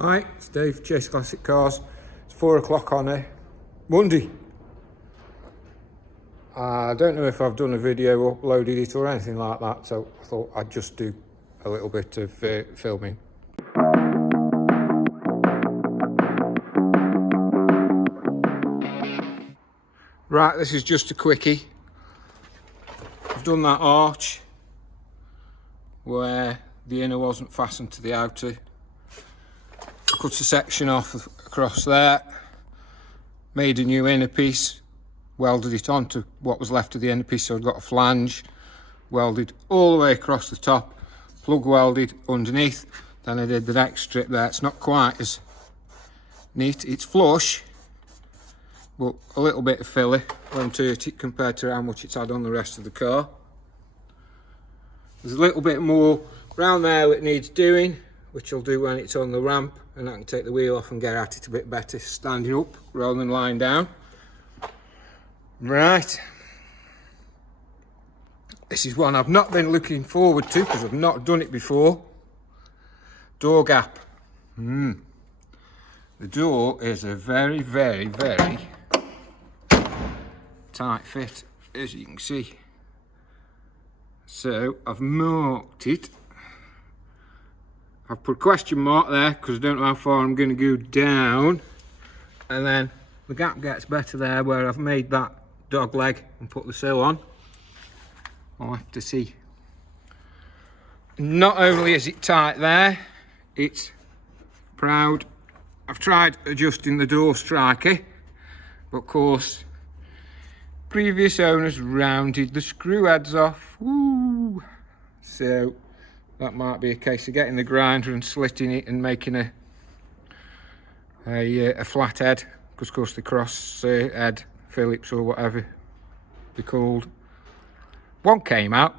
Hi, it's Dave, Chase Classic Cars. It's 4 o'clock on a Monday. I don't know if I've done a video, uploaded it or anything like that, so I thought I'd just do a little bit of filming. Right, this is just a quickie. I've done that arch where the inner wasn't fastened to the outer. Cut a section off across there, made a new inner piece, welded it onto what was left of the inner piece, so I've got a flange, welded all the way across the top, plug welded underneath. Then I did the next strip there. It's not quite as neat, it's flush, but a little bit of filler went to it compared to how much it's had on the rest of the car. There's a little bit more around there that needs doing, which I'll do when it's on the ramp, and I can take the wheel off and get at it a bit better standing up rather than lying down. Right, this is one I've not been looking forward to because I've not done it before. Door gap. The door is a very, very, very tight fit, as you can see. So I've marked it. I've put a question mark there because I don't know how far I'm going to go down, and then the gap gets better there where I've made that dog leg and put the sill on. I'll have to see. Not only is it tight there, it's proud. I've tried adjusting the door striker, but of course previous owners rounded the screw heads off. Woo! So that might be a case of getting the grinder and slitting it and making a flat head, because of course the cross head Phillips or whatever they're called. One came out,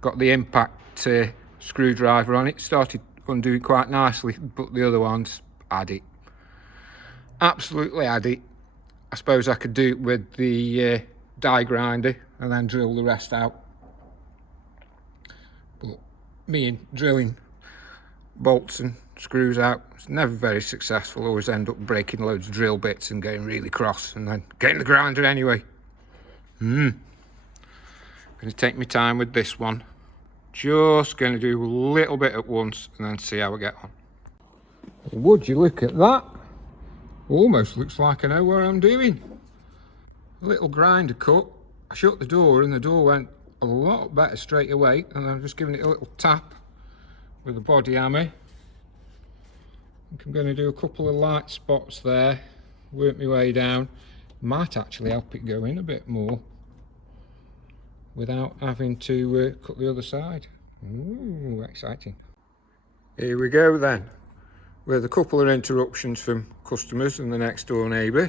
got the impact screwdriver on it, started undoing quite nicely, but the other ones had it. Absolutely had it. I suppose I could do it with the die grinder and then drill the rest out. But me and drilling bolts and screws out, it's never very successful. Always end up breaking loads of drill bits and getting really cross and then getting the grinder anyway. Going to take my time with this one. Just going to do a little bit at once and then see how I get on. Would you look at that? Almost looks like I know what I'm doing. A little grinder cut. I shut the door and the door went a lot better straight away, and I'm just giving it a little tap with a body hammer. I think I'm going to do a couple of light spots there, work my way down. Might actually help it go in a bit more without having to cut the other side. Ooh, exciting. Here we go then, with a couple of interruptions from customers and the next door neighbour.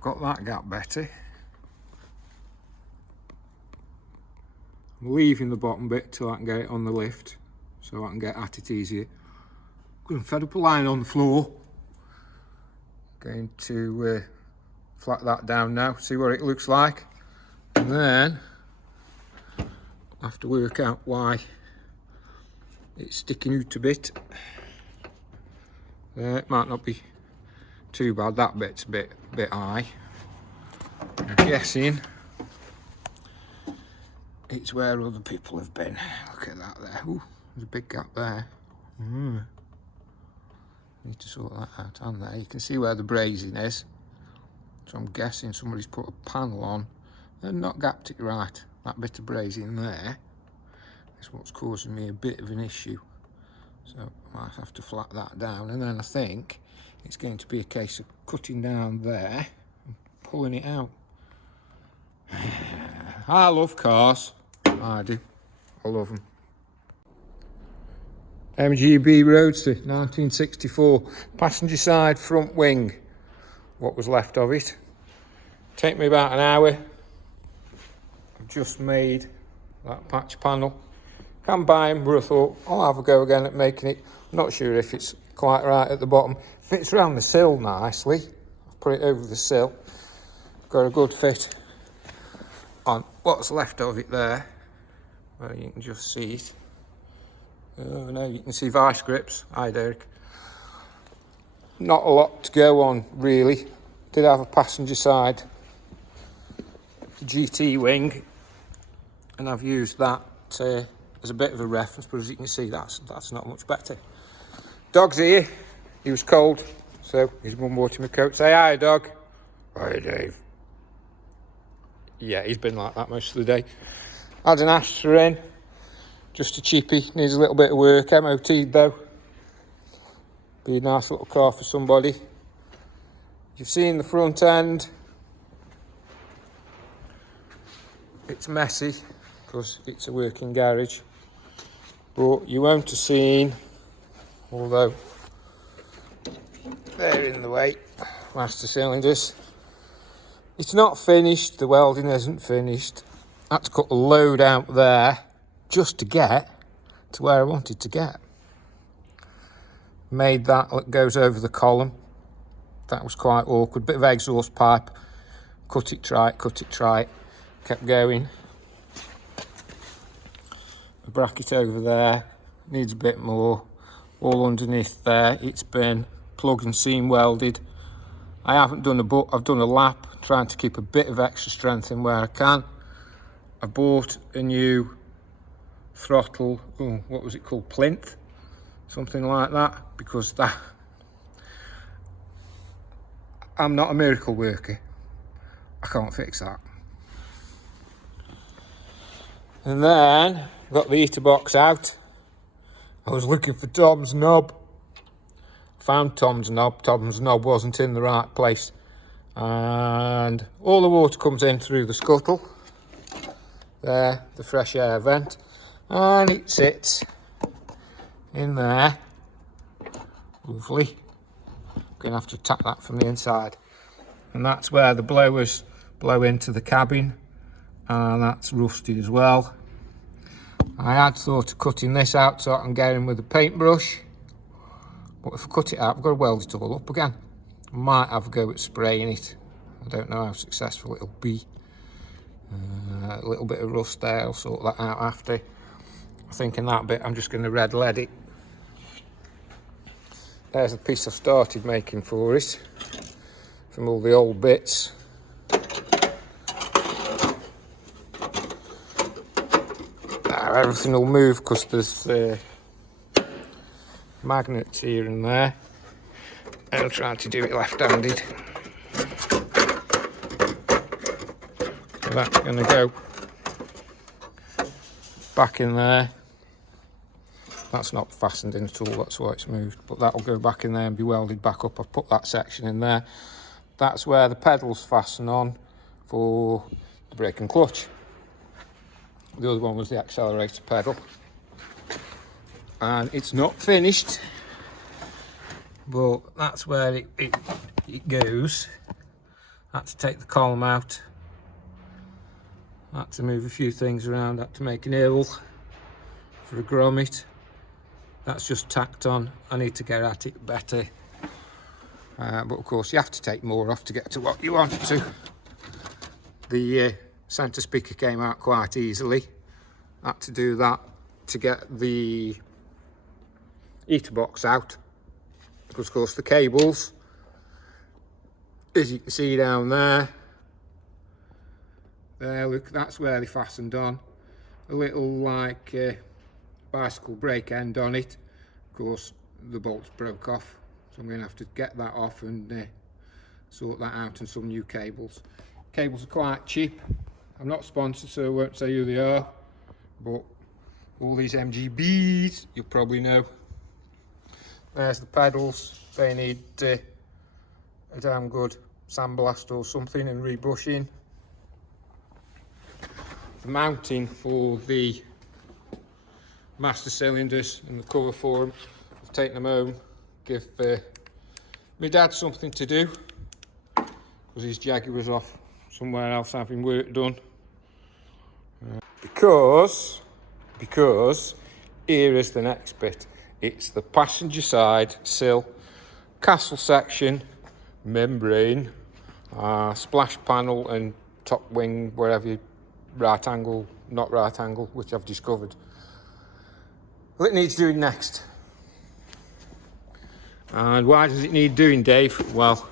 Got that gap better. I'm leaving the bottom bit till I can get it on the lift, so I can get at it easier. I'm fed up of lying on the floor. Going to flat that down now, see what it looks like, and then I'll have to work out why it's sticking out a bit. It might not be too bad. That bit's a bit high. I'm guessing it's where other people have been. Look at that there. Ooh, there's a big gap there. Need to sort that out on there. You can see where the brazing is. So I'm guessing somebody's put a panel on and not gapped it right. That bit of brazing there is what's causing me a bit of an issue. So I might have to flat that down, and then I think it's going to be a case of cutting down there and pulling it out. I love cars. I do. I love them. MGB Roadster, 1964. Passenger side front wing. What was left of it. Take me about an hour. I've just made that patch panel. Can buy them, but I thought I'll have a go again at making it. I'm not sure if it's quite right at the bottom. Fits around the sill nicely. I've put it over the sill. Got a good fit on what's left of it there. Well, you can just see it. Oh no, you can see vice grips. Hi Derek. not a lot to go on really. Did have a passenger side GT wing, and I've used that as a bit of a reference, but as you can see, that's not much better. Dog's here. He was cold, so his mum bought him a coat. Say hi, dog. Hi, Dave. Yeah, he's been like that most of the day. Had an Astra in, just a cheapie, needs a little bit of work, MOT'd though. Be a nice little car for somebody. You've seen the front end. It's messy because it's a working garage, but you won't have seen, although they're in the way, master cylinders. It's not finished, the welding isn't finished. I had to cut a load out there just to get to where I wanted to get. Made that goes over the column. That was quite awkward. Bit of exhaust pipe. Cut it, try it. Kept going. A bracket over there. Needs a bit more. All underneath there. It's been plug and seam welded. I haven't done I've done a lap, trying to keep a bit of extra strength in where I can. I bought a new throttle, what was it called, plinth? Something like that, because I'm not a miracle worker. I can't fix that. And then, got the heater box out. I was looking for Tom's knob. Found Tom's knob. Tom's knob wasn't in the right place. And all the water comes in through the scuttle. There, the fresh air vent. And it sits in there. Lovely. Gonna have to tap that from the inside. And that's where the blowers blow into the cabin. And that's rusted as well. I had thought of cutting this out so I can get in with a paintbrush. But if I cut it out, I've got to weld it all up again. I might have a go at spraying it. I don't know how successful it'll be. A little bit of rust there, I'll sort that out after. I'm thinking that bit, I'm just going to red lead it. There's the piece I started making for it, from all the old bits. Now everything will move because there's magnets here and there. I'm trying to do it left-handed. So that's going to go back in there. That's not fastened in at all, that's why it's moved. But that'll go back in there and be welded back up. I've put that section in there. That's where the pedals fasten on for the brake and clutch. The other one was the accelerator pedal. And it's not finished, but that's where it goes. I had to take the column out. I had to move a few things around. I had to make an hill for a grommet. That's just tacked on. I need to get at it better. But of course you have to take more off to get to what you want to. The centre speaker came out quite easily. I had to do that to get the heater box out, because of course the cables, as you can see down there, look, that's where they fastened on. A little like bicycle brake end on it. Of course the bolts broke off, so I'm going to have to get that off and sort that out, and some new cables. Cables are quite cheap. I'm not sponsored, so I won't say who they are, but all these MGBs you'll probably know. There's the pedals. They need a damn good sandblast or something and rebrushing. The mounting for the master cylinders and the cover for them, I've taken them home, give my dad something to do, because his Jaguar was off somewhere else having work done. Because here is the next bit. It's the passenger side sill, castle section, membrane, splash panel and top wing, wherever you, right angle, not right angle, which I've discovered. What it needs doing next. And why does it need doing, Dave? Well,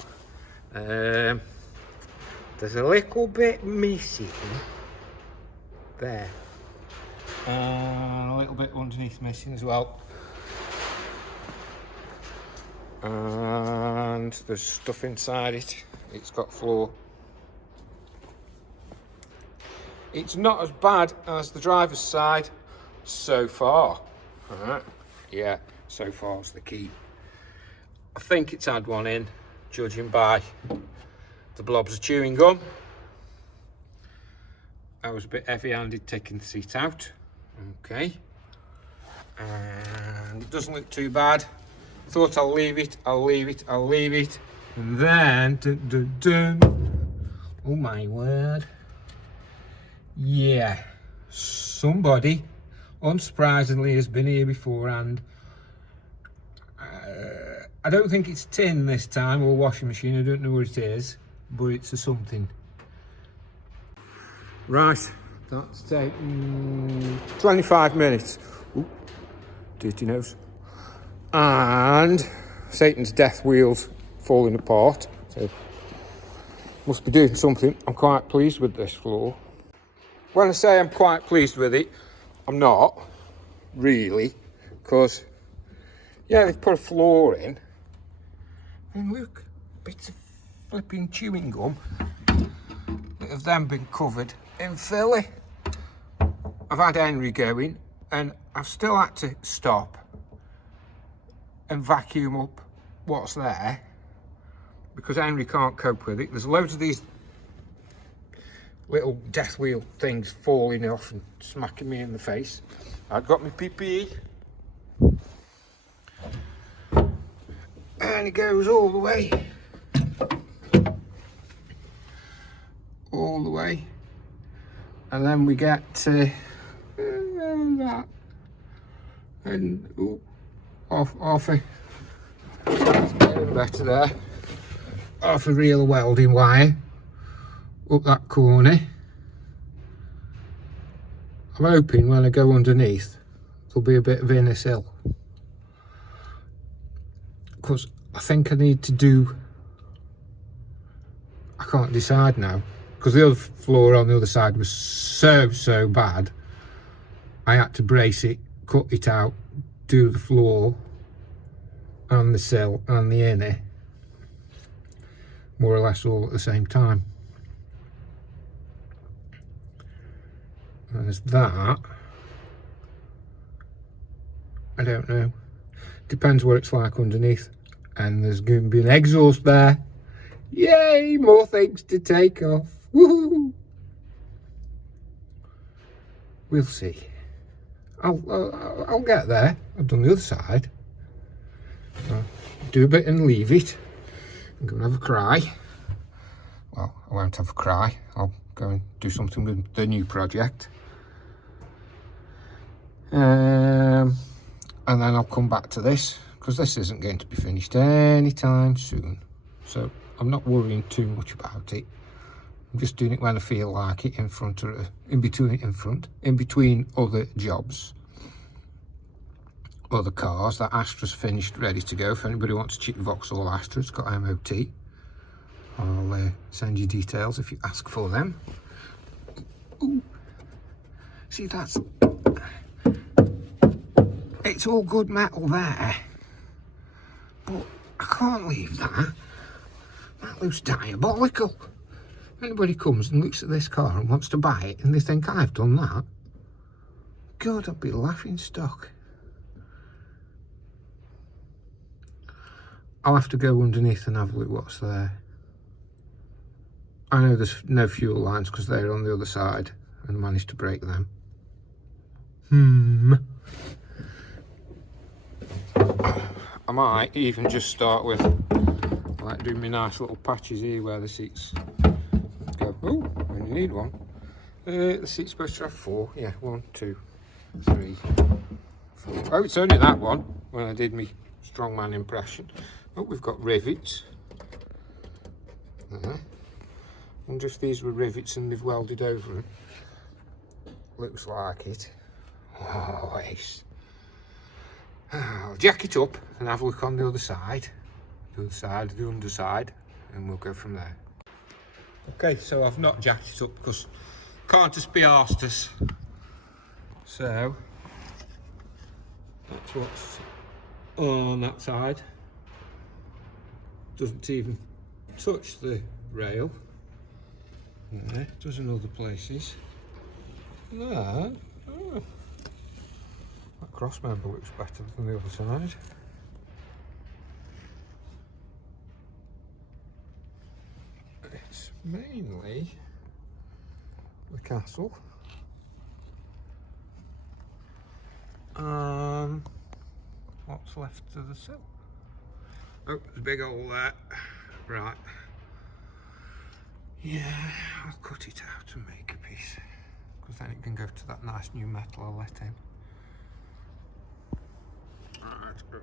there's a little bit missing there, and a little bit underneath missing as well, and there's stuff inside it. It's got floor. It's not as bad as the driver's side so far. Yeah, so far's the key. I think it's had one in, judging by the blobs of chewing gum. I was a bit heavy-handed taking the seat out. Okay. And it doesn't look too bad. Thought I'll leave it. And then, dun, dun, dun. Oh my word. Yeah. Somebody, unsurprisingly, has been here beforehand. I don't think it's tin this time, or washing machine. I don't know what it is, but it's a something. Right, that's taken 25 minutes. Ooh, dirty nose. And Satan's death wheel's falling apart, so must be doing something. I'm quite pleased with this floor. When I say I'm quite pleased with it, I'm not really, because yeah, they've put a floor in, and look, bits of flipping chewing gum that have then been covered in filly. I've had Henry going, and I've still had to stop and vacuum up what's there, because Henry can't cope with it. There's loads of these little death wheel things falling off and smacking me in the face. I've got my PPE. And it goes all the way. All the way. And then we get to that. And ooh, off a, better there. Off a real welding wire. Up that corner. I'm hoping when I go underneath there'll be a bit of inner sill, because I think I need to do, I can't decide now, because the other floor on the other side was so bad. I had to brace it, cut it out, do the floor and the sill and the inner more or less all at the same time. There's that. I don't know. Depends what it's like underneath. And there's going to be an exhaust there. Yay! More things to take off. Woohoo! We'll see. I'll get there. I've done the other side. Do a bit and leave it. I'm going to have a cry. Well, I won't have a cry. I'll go and do something with the new project. And then I'll come back to this, because this isn't going to be finished anytime soon. So I'm not worrying too much about it. I'm just doing it when I feel like it, in between other jobs, other cars. That Astra's finished, ready to go. If anybody wants a cheap Vauxhall Astra, it's got MOT. I'll send you details if you ask for them. Ooh. See, that's, it's all good metal there, but I can't leave that. That looks diabolical. Anybody comes and looks at this car and wants to buy it and they think I've done that, God, I'd be laughing stock. I'll have to go underneath and have a look what's there. I know there's no fuel lines because they're on the other side, and I managed to break them. I might even just start with, like, doing my nice little patches here where the seats go. Oh, I only need one. The seat's supposed to have 4. Yeah, 1, 2, 3, 4. Oh, it's only that one when I did my strongman impression. Oh, we've got rivets. Wonder if these were rivets and they've welded over them. Looks like it. Oh, ace. I'll jack it up and have a look on the other side. The other side, the underside, and we'll go from there. Okay, so I've not jacked it up because can't just be arsed us. So that's what's on that side. Doesn't even touch the rail. There, does in other places. There. Oh. That cross member looks better than the other side. It's mainly the castle. What's left of the sill? Oh, there's a big hole there. Right. Yeah, I'll cut it out and make a piece, because then it can go to that nice new metal I let in. Right.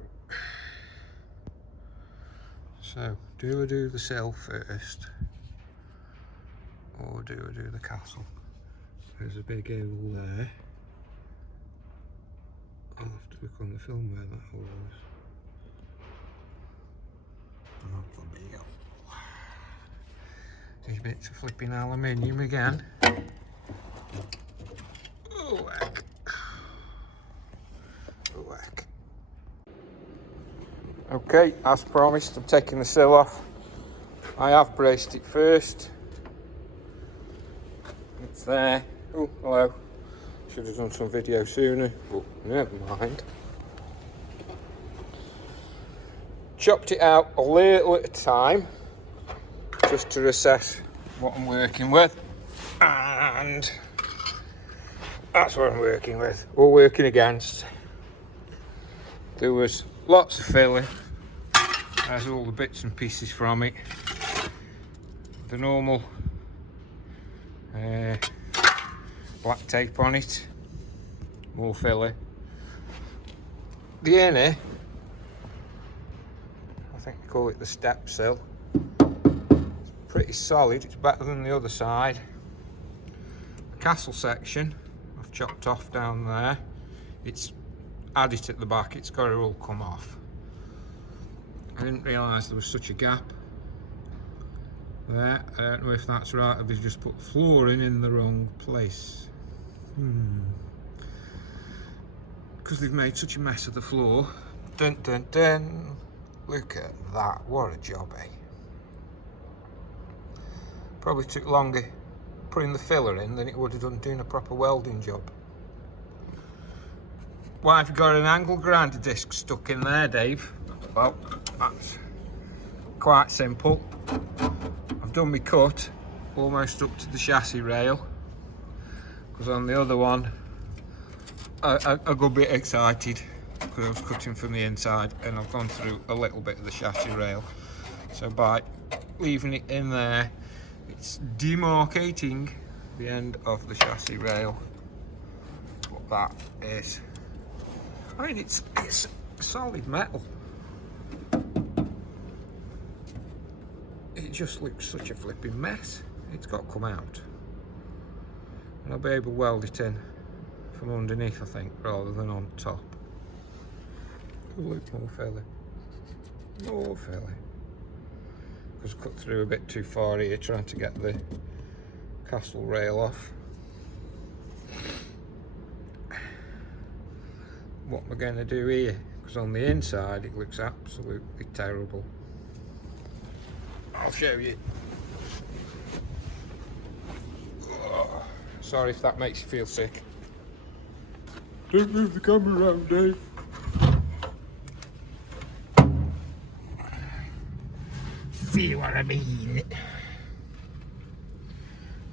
So, do I do the sill first, or do I do the castle? There's a big hole there. I'll have to look on the film where that hole is. Oh, the big hole. These bits of flipping aluminium again. Oh, heck. Oh, heck. Okay, as promised, I'm taking the sill off. I have braced it first. It's there. Oh, hello. Should have done some video sooner, but never mind. Chopped it out a little at a time, just to assess what I'm working with, and that's what I'm working with, or working against. There was lots of filling. There's all the bits and pieces from it. The normal black tape on it, more filling. The inner, I think they call it the step sill. It's pretty solid, it's better than the other side. The castle section, I've chopped off down there. It's added at the back, it's got to all come off. I didn't realise there was such a gap there. I don't know if that's right, or they've just put the flooring in the wrong place. Because they've made such a mess of the floor. Dun dun dun. Look at that, what a job, eh? Probably took longer putting the filler in than it would have done doing a proper welding job. Why have you got an angle grinder disc stuck in there, Dave? Well, that's quite simple. I've done my cut almost up to the chassis rail, because on the other one I got a bit excited because I was cutting from the inside and I've gone through a little bit of the chassis rail. So by leaving it in there, it's demarcating the end of the chassis rail. What that is. I mean, it's solid metal. It just looks such a flipping mess. It's got to come out. And I'll be able to weld it in from underneath, I think, rather than on top. Oh, look, more filling. More filling. Because I cut through a bit too far here trying to get the castle rail off. What am I going to do here? Because on the inside it looks absolutely terrible. I'll show you. Oh, sorry if that makes you feel sick. Don't move the camera around, Dave. See what I mean?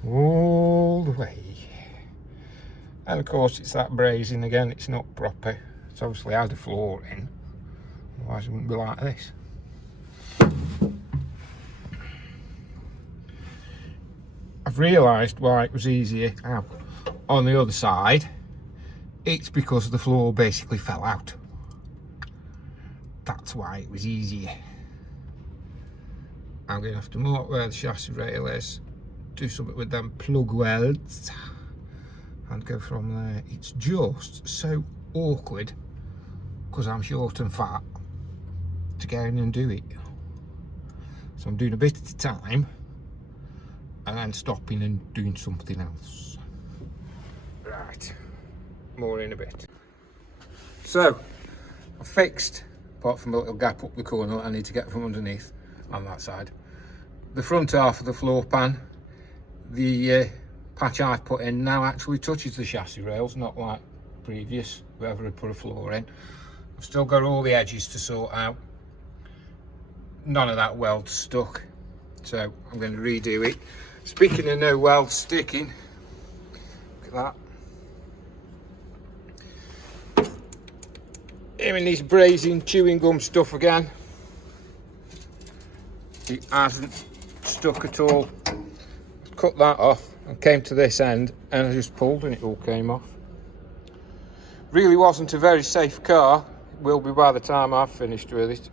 All the way. And of course it's that brazing again, it's not proper. It's obviously had a floor in, otherwise it wouldn't be like this. I've realised why it was easier on the other side. It's because the floor basically fell out. That's why it was easier. I'm going to have to mark where the chassis rail is, do something with them plug welds, and go from there. It's just so awkward because I'm short and fat, to go in and do it. So I'm doing a bit at a time and then stopping and doing something else. Right, more in a bit. So I've fixed, apart from a little gap up the corner I need to get from underneath on that side, the front half of the floor pan. The patch I've put in now actually touches the chassis rails, not like previous, whoever had put a floor in. I've still got all the edges to sort out. None of that weld stuck, so I'm going to redo it. Speaking of no weld sticking, look at that. Hearing this brazing chewing gum stuff again. It hasn't stuck at all. Cut that off and came to this end and I just pulled and it all came off. Really wasn't a very safe car. It will be by the time I've finished with it.